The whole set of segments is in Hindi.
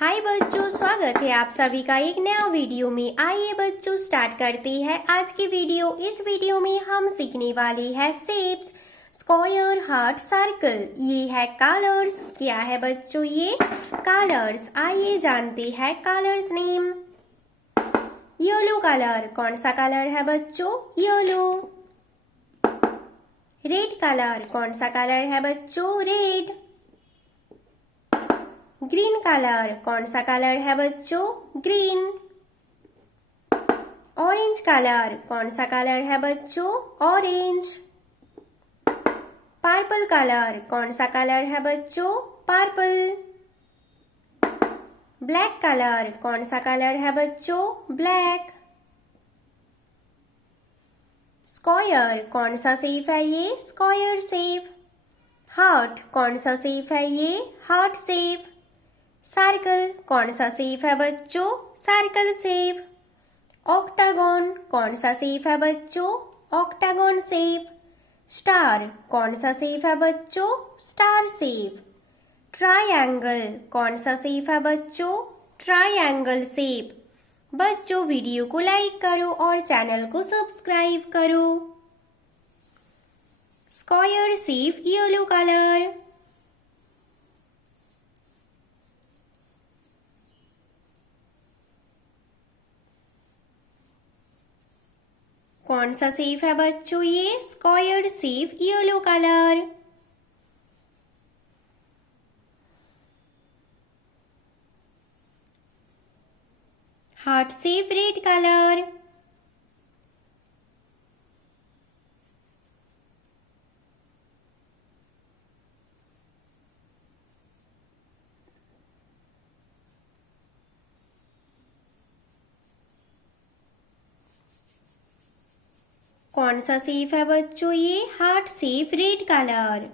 हाय बच्चों, स्वागत है आप सभी का एक नया वीडियो में। आइए बच्चों स्टार्ट करते हैं आज की वीडियो। इस वीडियो में हम सीखने वाले हैं शेप्स, स्क्वायर, हार्ट, सर्कल। ये है कलर्स। क्या है बच्चों ये? कलर्स। आइए जानते हैं कलर्स नेम। येलो कलर, कौन सा कलर है बच्चों? येलो। रेड कलर, कौन सा कलर है बच्चों? रेड। ग्रीन कलर, कौन सा कलर है बच्चों? ग्रीन। ऑरेंज कलर, कौन सा कलर है बच्चों? ऑरेंज। पर्पल कलर, कौन सा कलर है बच्चों? पर्पल। ब्लैक कलर, कौन सा कलर है बच्चों? ब्लैक। स्क्वायर, कौन सा शेप है ये? Square shape. हार्ट, कौन सा शेप है ये? Heart shape. सर्कल, कौन सा शेप है बच्चों? Circle shape. ऑक्टागन, कौन सा शेप है बच्चों? Octagon shape. स्टार, कौन सा शेप है बच्चों? Star shape. ट्रायंगल, कौन सा शेप है बच्चों? Triangle shape. बच्चों वीडियो को लाइक करो और चैनल को सब्सक्राइब करो। Square shape, yellow colour. कौन सा शेप है बच्चों ये? Square shape, yellow colour. Heart shape, red colour. कौन सा शेप है बच्चों ये? Heart shape, red colour.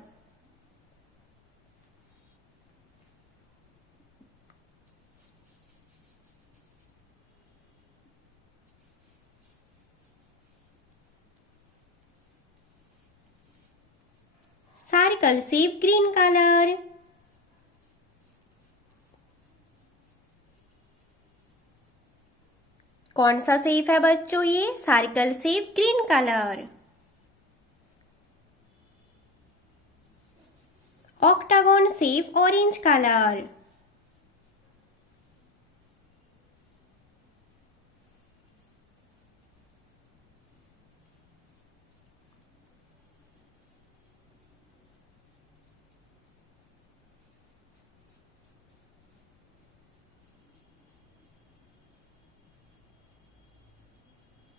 Circle shape, green colour. कौन सा शेप है बच्चों ये? Circle shape, green colour. Octagon shape, orange colour.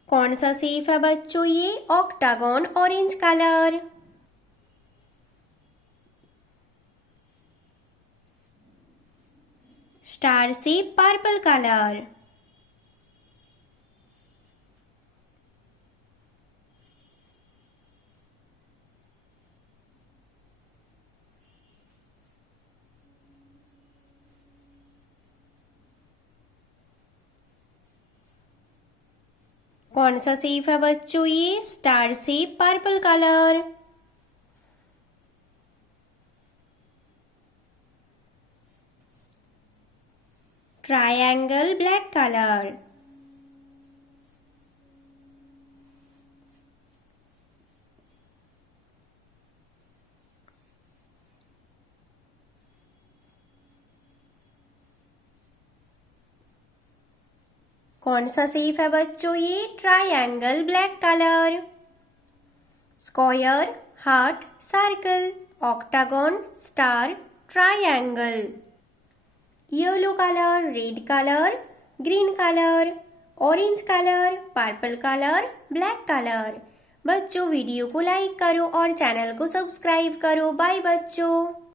कौन सा शेप है बच्चों ये? Octagon, orange colour. Star shape, purple colour. कौन सा शेप है बच्चों ये? Star shape, purple colour. Triangle, black colour. कौन सा शेप है बच्चों ये? Triangle, black colour. Square, heart, circle, octagon, star, triangle. Yellow colour, red colour, green colour, orange colour, purple colour, black colour. बच्चों वीडियो को लाइक करो और चैनल को सब्सक्राइब करो। बाय बच्चों।